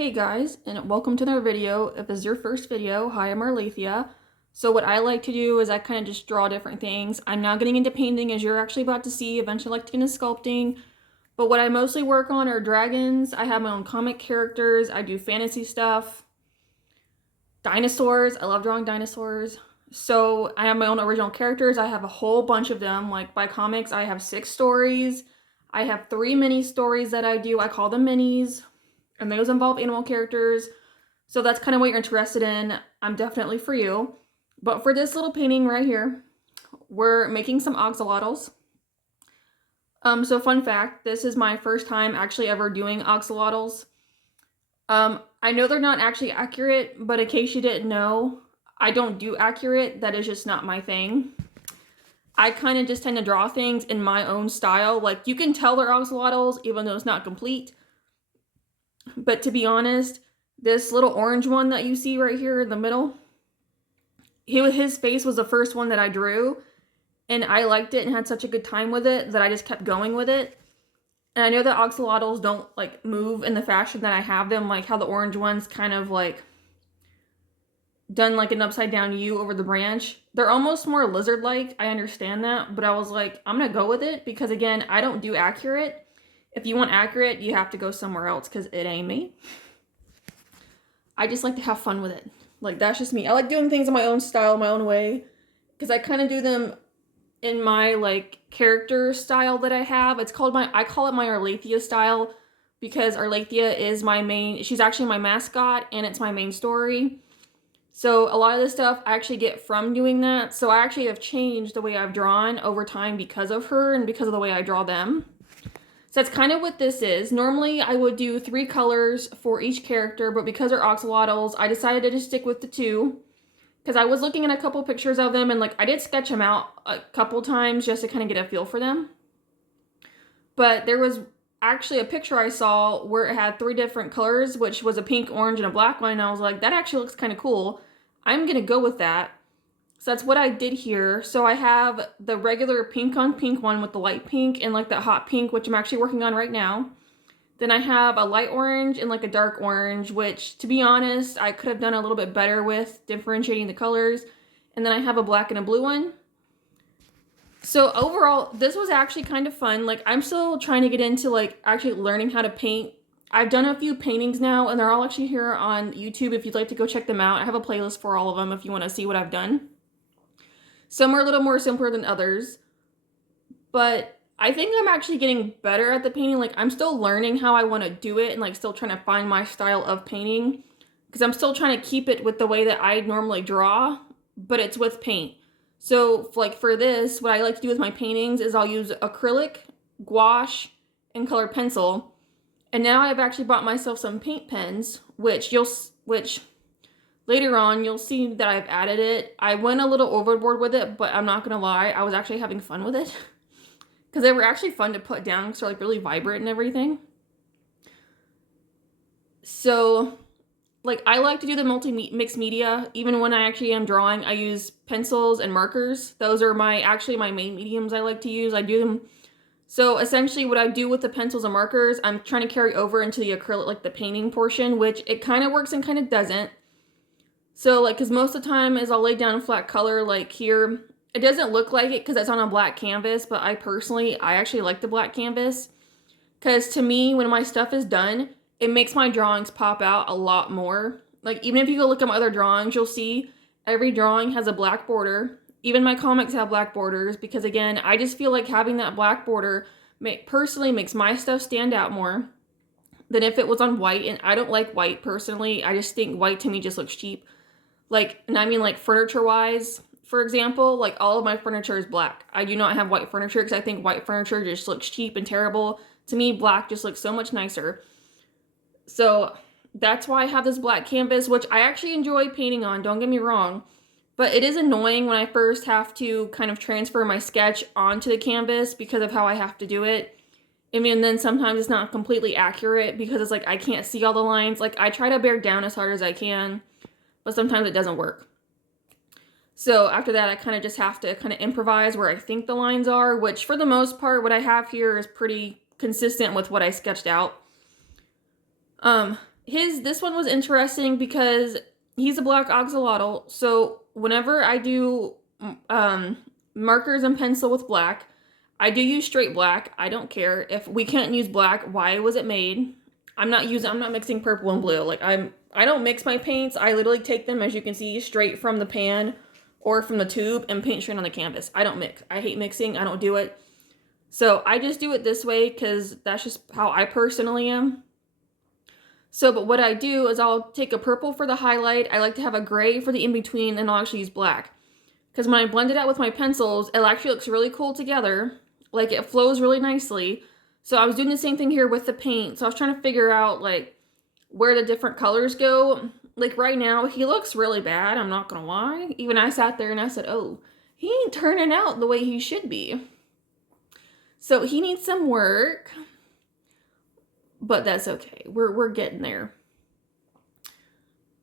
Hey guys, and welcome to another video. If this is your first video, hi, I'm Arlethea. So what I like to do is I kind of just draw different things. I'm now getting into painting, as you're actually about to see. Eventually I like to get into sculpting. But what I mostly work on are dragons. I have my own comic characters. I do fantasy stuff. Dinosaurs. I love drawing dinosaurs. So I have my own original characters. I have a whole bunch of them. Like by comics, I have 6 stories. I have 3 mini stories that I do. I call them minis. And those involve animal characters. So that's kind of what you're interested in. I'm definitely for you. But for this little painting right here, we're making some axolotls. So fun fact, this is my first time actually ever doing axolotls. I know they're not actually accurate, but in case you didn't know, I don't do accurate. That is just not my thing. I kind of just tend to draw things in my own style. Like, you can tell they're axolotls even though it's not complete. But to be honest, this little orange one that you see right here in the middle, his face was the first one that I drew, and I liked it and had such a good time with it that I just kept going with it. And I know that axolotls don't like move in the fashion that I have them, like how the orange one's kind of like done like an upside down U over the branch. They're almost more lizard-like, I understand that, but I was like, I'm gonna go with it because again, I don't do accurate. If you want accurate, you have to go somewhere else because it ain't me. I just like to have fun with it. Like, that's just me. I like doing things in my own style, my own way, because I kind of do them in my like character style that I have. I call it my Arlethea style because Arlethea is my main, she's actually my mascot and it's my main story. So a lot of this stuff I actually get from doing that. So I actually have changed the way I've drawn over time because of her and because of the way I draw them. So that's kind of what this is. Normally I would do 3 colors for each character, but because they're axolotls, I decided to stick with the 2. Because I was looking at a couple pictures of them and like I did sketch them out a couple times just to kind of get a feel for them. But there was actually a picture I saw where it had 3 different colors, which was a pink, orange, and a black one. And I was like, that actually looks kind of cool. I'm going to go with that. So that's what I did here. So I have the regular pink on pink one with the light pink and like that hot pink, which I'm actually working on right now. Then I have a light orange and like a dark orange, which to be honest, I could have done a little bit better with differentiating the colors. And then I have a black and a blue one. So overall, this was actually kind of fun. Like, I'm still trying to get into like actually learning how to paint. I've done a few paintings now and they're all actually here on YouTube if you'd like to go check them out. I have a playlist for all of them if you want to see what I've done. Some are a little more simpler than others, but I think I'm actually getting better at the painting. Like, I'm still learning how I want to do it and like still trying to find my style of painting because I'm still trying to keep it with the way that I normally draw, but it's with paint. So like for this, what I like to do with my paintings is I'll use acrylic, gouache, and colored pencil. And now I've actually bought myself some paint pens, which later on, you'll see that I've added it. I went a little overboard with it, but I'm not gonna lie, I was actually having fun with it. Because they were actually fun to put down because they're like really vibrant and everything. So, like, I like to do the mixed media. Even when I actually am drawing, I use pencils and markers. Those are actually my main mediums I like to use. I do them. So essentially what I do with the pencils and markers, I'm trying to carry over into the acrylic, like the painting portion, which it kind of works and kind of doesn't. So, like, because most of the time is I'll lay down a flat color, like here. It doesn't look like it because it's on a black canvas, but I actually like the black canvas. Because to me, when my stuff is done, it makes my drawings pop out a lot more. Like, even if you go look at my other drawings, you'll see every drawing has a black border. Even my comics have black borders because, again, I just feel like having that black border personally makes my stuff stand out more than if it was on white. And I don't like white personally. I just think white to me just looks cheap. Like, and I mean like furniture-wise, for example, like all of my furniture is black. I do not have white furniture because I think white furniture just looks cheap and terrible. To me, black just looks so much nicer. So that's why I have this black canvas, which I actually enjoy painting on, don't get me wrong. But it is annoying when I first have to kind of transfer my sketch onto the canvas because of how I have to do it. I mean, then sometimes it's not completely accurate because it's like I can't see all the lines. Like, I try to bear down as hard as I can, but sometimes it doesn't work. So after that, I kind of just have to kind of improvise where I think the lines are, which for the most part, what I have here is pretty consistent with what I sketched out. This one was interesting because he's a black axolotl. So whenever I do markers and pencil with black, I do use straight black. I don't care if we can't use black. Why was it made? I'm not mixing purple and blue. Like I don't mix my paints. I literally take them, as you can see, straight from the pan or from the tube and paint straight on the canvas. I don't mix. I hate mixing. I don't do it. So I just do it this way because that's just how I personally am. So, but what I do is I'll take a purple for the highlight. I like to have a gray for the in-between, and I'll actually use black. Because when I blend it out with my pencils, it actually looks really cool together. Like, it flows really nicely. So I was doing the same thing here with the paint. So I was trying to figure out, like, where the different colors go. Like, right now, he looks really bad, I'm not gonna lie. Even I sat there and I said, oh, he ain't turning out the way he should be. So he needs some work. But that's okay. We're getting there.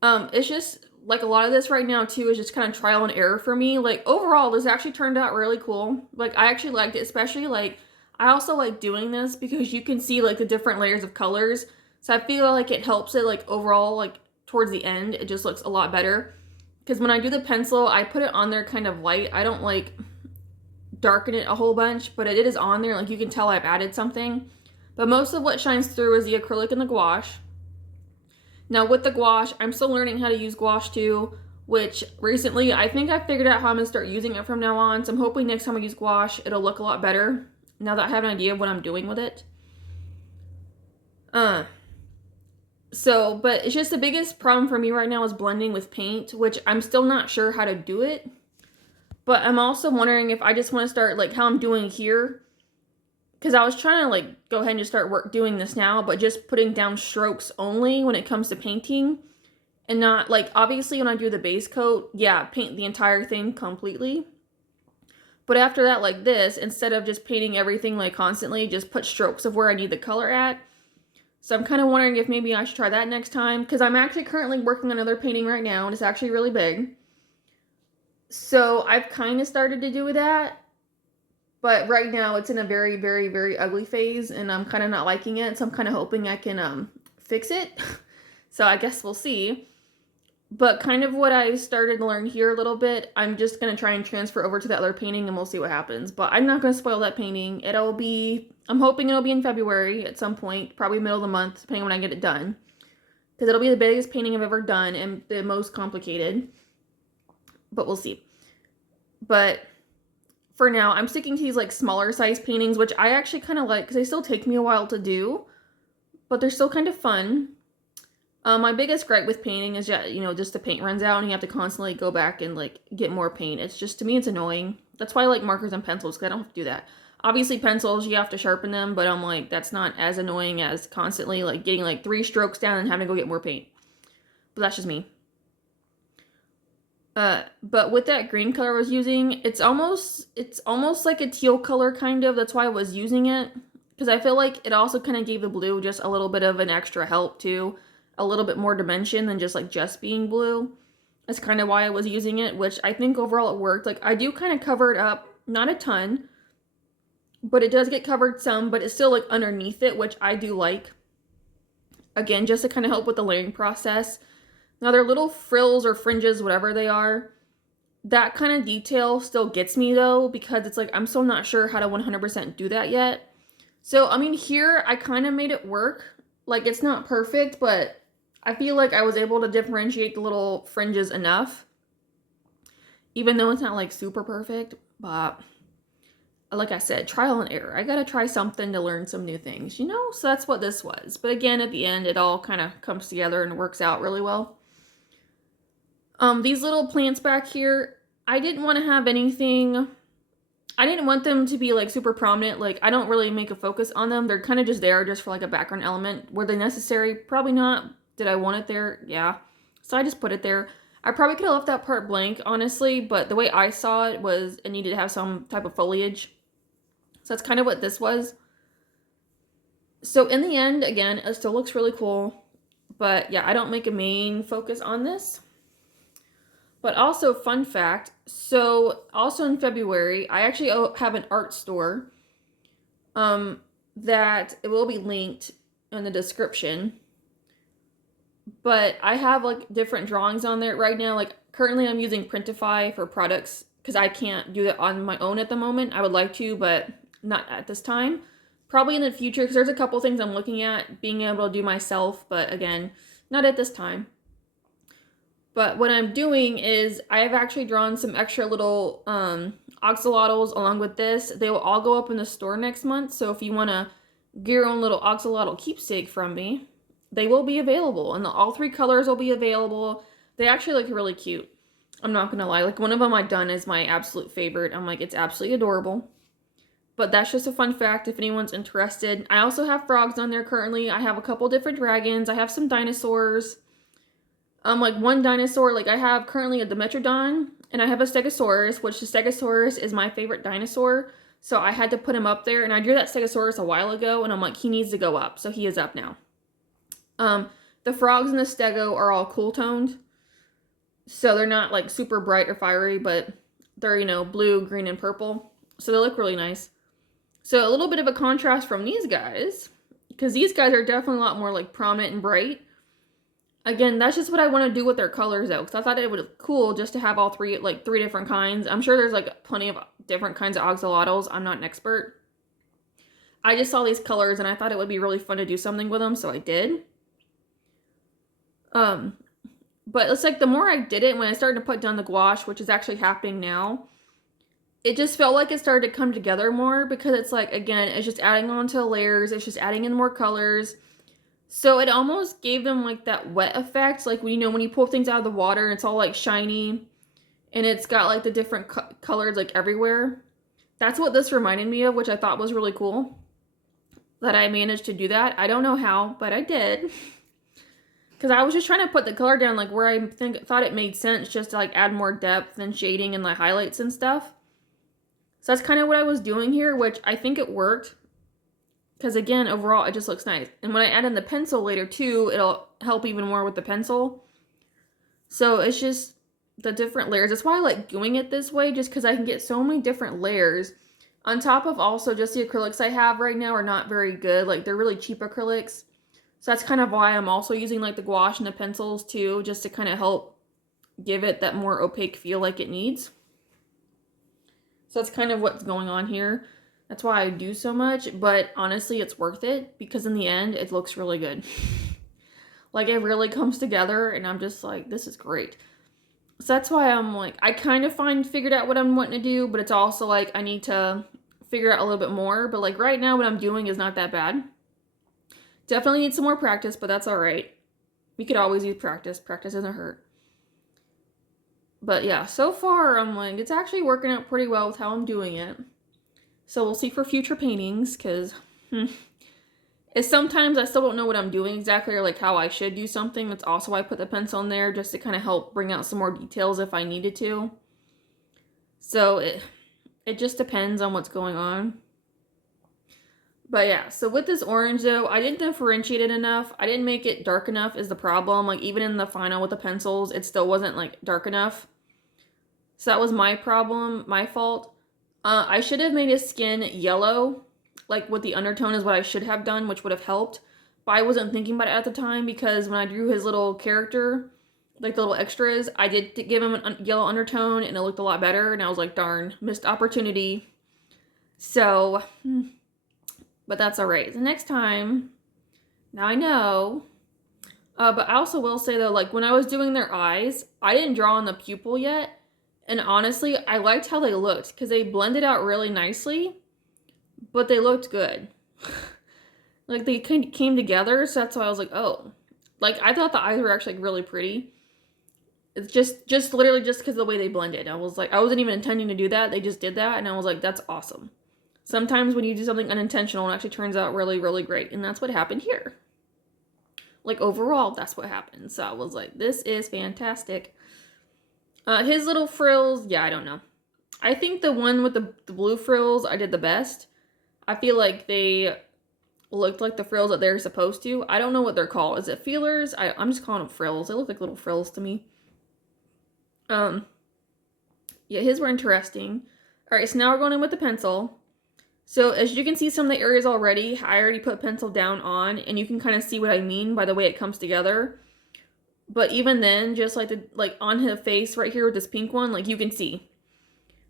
It's just like a lot of this right now too is just kind of trial and error for me. Like overall, this actually turned out really cool. Like I actually liked it, especially like I also like doing this because you can see like the different layers of colors. So I feel like it helps it like overall like towards the end, it just looks a lot better. Because when I do the pencil, I put it on there kind of light. I don't like darken it a whole bunch, but it is on there. Like you can tell I've added something. But most of what shines through is the acrylic and the gouache. Now with the gouache, I'm still learning how to use gouache too, which recently I think I figured out how I'm going to start using it from now on. So I'm hoping next time I use gouache, it'll look a lot better now that I have an idea of what I'm doing with it. But it's just the biggest problem for me right now is blending with paint, which I'm still not sure how to do it. But I'm also wondering if I just want to start like how I'm doing here. Because I was trying to like go ahead and just start doing this now, but just putting down strokes only when it comes to painting. And not like, obviously when I do the base coat, yeah, paint the entire thing completely. But after that, like this, instead of just painting everything like constantly, just put strokes of where I need the color at. So I'm kind of wondering if maybe I should try that next time. Because I'm actually currently working on another painting right now, and it's actually really big. So I've kind of started to do that. But right now it's in a very, very, very ugly phase, and I'm kind of not liking it. So I'm kind of hoping I can fix it. So I guess we'll see. But kind of what I started to learn here a little bit, I'm just going to try and transfer over to the other painting, and we'll see what happens. But I'm not going to spoil that painting. I'm hoping it'll be in February at some point, probably middle of the month, depending on when I get it done. Because it'll be the biggest painting I've ever done and the most complicated. But we'll see. But for now, I'm sticking to these like smaller size paintings, which I actually kind of like because they still take me a while to do, but they're still kind of fun. My biggest gripe with painting is just the paint runs out and you have to constantly go back and like get more paint. It's just, to me, it's annoying. That's why I like markers and pencils, because I don't have to do that. Obviously pencils, you have to sharpen them, but I'm like, that's not as annoying as constantly like getting like 3 strokes down and having to go get more paint. But that's just me. But with that green color I was using, it's almost like a teal color kind of. That's why I was using it. Because I feel like it also kind of gave the blue just a little bit of an extra help too. A little bit more dimension than just being blue. That's kind of why I was using it, which I think overall it worked. Like I do kind of cover it up, not a ton, but it does get covered some, but it's still like underneath it, which I do like. Again, just to kind of help with the layering process. Now, their little frills or fringes, whatever they are, that kind of detail still gets me, though, because it's like I'm still not sure how to 100% do that yet. So, I mean, here, I kind of made it work. Like, it's not perfect, but I feel like I was able to differentiate the little fringes enough. Even though it's not, like, super perfect, but like I said, trial and error. I gotta try something to learn some new things, So that's what this was. But again, at the end, it all kind of comes together and works out really well. These little plants back here, I didn't want to have anything, I didn't want them to be like super prominent. Like I don't really make a focus on them. They're kind of just there just for like a background element. Were they necessary? Probably not. Did I want it there? Yeah. So I just put it there. I probably could have left that part blank, honestly, but the way I saw it was it needed to have some type of foliage. So that's kind of what this was. So in the end, again, it still looks really cool. But yeah, I don't make a main focus on this. But also, fun fact, so also in February, I actually have an art store that it will be linked in the description. But I have like different drawings on there right now. Like currently I'm using Printify for products because I can't do that on my own at the moment. I would like to, but not at this time. Probably in the future because there's a couple things I'm looking at being able to do myself, but again, not at this time. But what I'm doing is I have actually drawn some extra little axolotls along with this. They will all go up in the store next month. So if you want to get your own little axolotl keepsake from me, they will be available. And all three colors will be available. They actually look really cute. I'm not going to lie. Like one of them I've done is my absolute favorite. I'm like, it's absolutely adorable. But that's just a fun fact if anyone's interested. I also have frogs on there currently. I have a couple different dragons. I have some dinosaurs. Like one dinosaur, like I have currently a Dimetrodon and I have a Stegosaurus, which the Stegosaurus is my favorite dinosaur. So I had to put him up there, and I drew that Stegosaurus a while ago, and I'm like, he needs to go up. So he is up now. The frogs and the Stego are all cool toned. So they're not like super bright or fiery, but they're, you know, blue, green, and purple. So they look really nice. So a little bit of a contrast from these guys, because these guys are definitely a lot more like prominent and bright. Again, that's just what I want to do with their colors though, because I thought it would be cool just to have all three, like three different kinds. I'm sure there's like plenty of different kinds of axolotls. I'm not an expert. I just saw these colors and I thought it would be really fun to do something with them, so I did. But it's like the more I did it, when I started to put down the gouache, which is actually happening now, it just felt like it started to come together more because it's like, again, it's just adding on to layers. It's just adding in more colors. So it almost gave them like that wet effect. Like, you know, when you pull things out of the water and it's all like shiny and it's got like the different colors like everywhere. That's what this reminded me of, which I thought was really cool. That I managed to do that. I don't know how, but I did. Because I was just trying to put the color down like where I thought it made sense, just to like add more depth and shading and like highlights and stuff. So that's kind of what I was doing here, which I think it worked. Because again, overall, it just looks nice. And when I add in the pencil later too, it'll help even more with the pencil. So it's just the different layers. That's why I like doing it this way, just because I can get so many different layers. On top of also just the acrylics I have right now are not very good. Like they're really cheap acrylics. So that's kind of why I'm also using like the gouache and the pencils too, just to kind of help give it that more opaque feel like it needs. So that's kind of what's going on here. That's why I do so much, but honestly, it's worth it because in the end, it looks really good. Like it really comes together and I'm just like, this is great. So that's why I'm like, I kind of figured out what I'm wanting to do, but it's also like, I need to figure out a little bit more. But like right now, what I'm doing is not that bad. Definitely need some more practice, but that's all right. We could always use practice. Practice doesn't hurt. But yeah, so far, I'm like, it's actually working out pretty well with how I'm doing it. So we'll see for future paintings, because it's sometimes I still don't know what I'm doing exactly or like how I should do something. That's also why I put the pencil in there, just to kind of help bring out some more details if I needed to. So it just depends on what's going on. But yeah, so with this orange though, I didn't differentiate it enough. I didn't make it dark enough is the problem. Like even in the final with the pencils, it still wasn't like dark enough. So that was my problem, my fault. I should have made his skin yellow, like with the undertone is what I should have done, which would have helped. But I wasn't thinking about it at the time because when I drew his little character, like the little extras, I did give him a yellow undertone and it looked a lot better. And I was like, darn, missed opportunity. So, but that's all right. The next time, now I know. But I also will say though, like when I was doing their eyes, I didn't draw on the pupil yet. And honestly, I liked how they looked because they blended out really nicely, but they looked good. Like they came together, so that's why I was like, oh. Like I thought the eyes were actually really pretty. It's just literally just because of the way they blended. I was like, I wasn't even intending to do that. They just did that, and I was like, that's awesome. Sometimes when you do something unintentional, it actually turns out really, really great, and that's what happened here. Like overall, that's what happened. So I was like, this is fantastic. His little frills, yeah, I don't know. I think the one with the blue frills, I did the best. I feel like they looked like the frills that they're supposed to. I don't know what they're called. Is it feelers? I'm just calling them frills. They look like little frills to me. Yeah, his were interesting. All right, so now we're going in with the pencil. So as you can see some of the areas already, I already put pencil down on, and you can kind of see what I mean by the way it comes together. But even then, just like on his face right here with this pink one, like you can see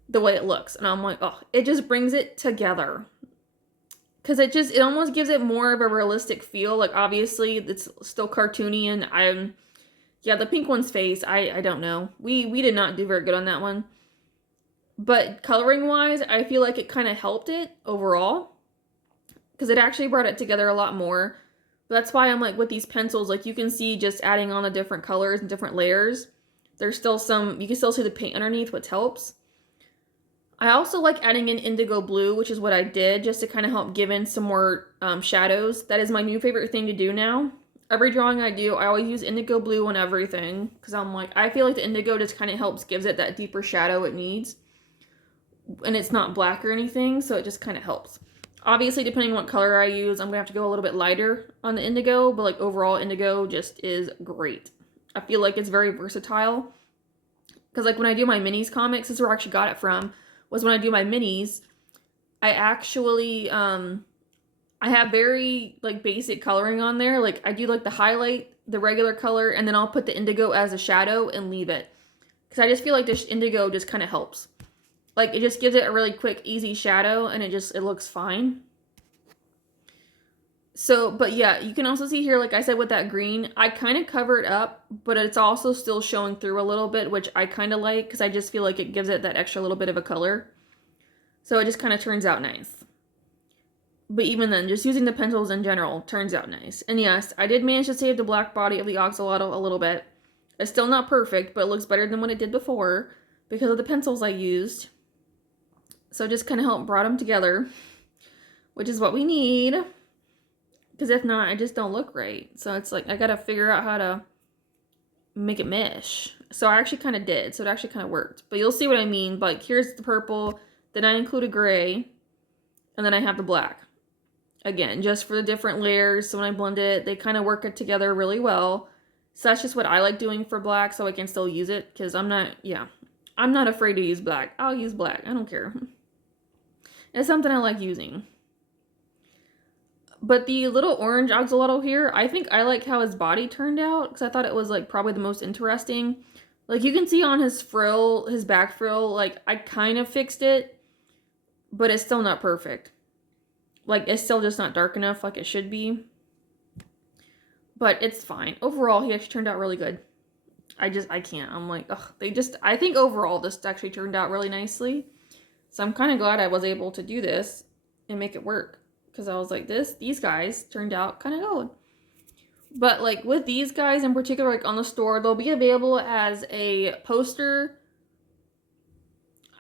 the way it looks. And I'm like, oh, it just brings it together. Because it almost gives it more of a realistic feel. Like obviously it's still cartoony and yeah, the pink one's face, I don't know. We did not do very good on that one. But coloring wise, I feel like it kind of helped it overall. Because it actually brought it together a lot more. But that's why I'm like with these pencils, like you can see just adding on the different colors and different layers. There's still you can still see the paint underneath, which helps. I also like adding in indigo blue, which is what I did, just to kind of help give in some more shadows. That is my new favorite thing to do now. Every drawing I do, I always use indigo blue on everything, because I'm like, I feel like the indigo just kind of helps, gives it that deeper shadow it needs. And it's not black or anything, so it just kind of helps. Obviously, depending on what color I use, I'm going to have to go a little bit lighter on the indigo, but like overall, indigo just is great. I feel like it's very versatile. Because like when I do my minis comics, this is where I actually got it from, was when I do my minis, I actually, I have very like basic coloring on there. Like I do like the highlight, the regular color, and then I'll put the indigo as a shadow and leave it. Because I just feel like this indigo just kind of helps. Like, it just gives it a really quick, easy shadow, and it looks fine. So, but yeah, you can also see here, like I said, with that green, I kind of cover it up, but it's also still showing through a little bit, which I kind of like, because I just feel like it gives it that extra little bit of a color. So it just kind of turns out nice. But even then, just using the pencils in general turns out nice. And yes, I did manage to save the black body of the Axolotl a little bit. It's still not perfect, but it looks better than what it did before, because of the pencils I used. So just kind of help brought them together, which is what we need. Because if not, I just don't look right. So it's like, I got to figure out how to make it mesh. So I actually kind of did. So it actually kind of worked. But you'll see what I mean. But like, here's the purple. Then I include a gray. And then I have the black. Again, just for the different layers. So when I blend it, they kind of work it together really well. So that's just what I like doing for black. So I can still use it. Because I'm not afraid to use black. I'll use black. I don't care. It's something I like using. But the little orange axolotl here, I think I like how his body turned out, because I thought it was like probably the most interesting. Like you can see on his frill, his back frill, like I kind of fixed it, but it's still not perfect. Like it's still just not dark enough like it should be. But it's fine. Overall, he actually turned out really good. I can't. I'm like, ugh, I think overall this actually turned out really nicely. So I'm kind of glad I was able to do this and make it work. Because I was like, these guys turned out kind of good. But like with these guys in particular, like on the store, they'll be available as a poster.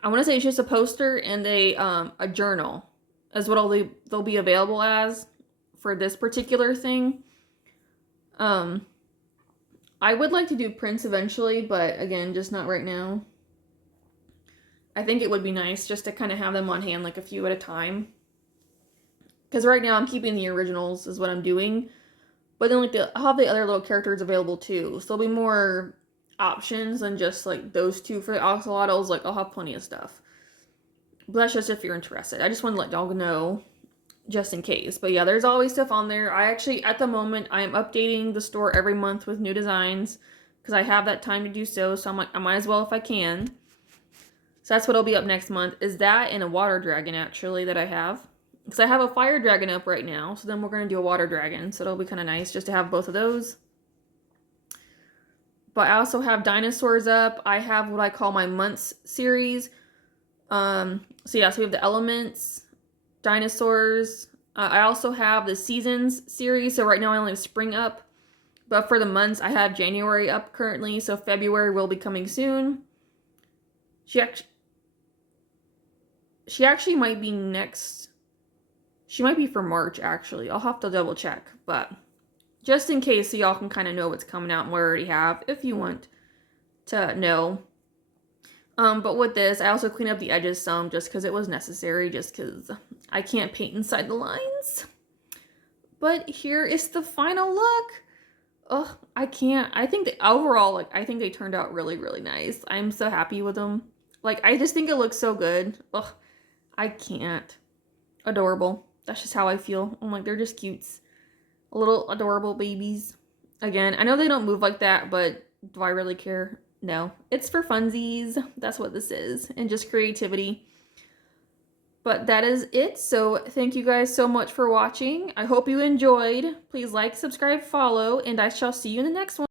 I want to say it's just a poster and a journal is what they'll be available as for this particular thing. I would like to do prints eventually, but again, just not right now. I think it would be nice just to kind of have them on hand, like a few at a time. Because right now I'm keeping the originals is what I'm doing. But then like I'll have the other little characters available too. So there'll be more options than just like those two for the axolotls. Like I'll have plenty of stuff. But that's just if you're interested. I just want to let y'all know just in case. But yeah, there's always stuff on there. I actually, at the moment, I am updating the store every month with new designs. Because I have that time to do so. So I'm like, I might as well if I can. So that's what'll be up next month, is that and a water dragon, actually, that I have. Because I have a fire dragon up right now, so then we're going to do a water dragon. So it'll be kind of nice just to have both of those. But I also have dinosaurs up. I have what I call my months series. So yeah, so we have the elements, dinosaurs. I also have the seasons series. So right now I only have spring up. But for the months, I have January up currently. So February will be coming soon. She actually might be next. She might be for March, actually. I'll have to double check. But just in case, so y'all can kind of know what's coming out and what I already have, if you want to know. But with this, I also clean up the edges some just because it was necessary, just because I can't paint inside the lines. But here is the final look. Ugh, I can't. I think overall, like, I think they turned out really, really nice. I'm so happy with them. Like, I just think it looks so good. Ugh, I can't. Adorable. That's just how I feel. I'm like, they're just cutes. Little adorable babies. Again, I know they don't move like that, but do I really care? No. It's for funsies. That's what this is. And just creativity. But that is it. So thank you guys so much for watching. I hope you enjoyed. Please like, subscribe, follow, and I shall see you in the next one.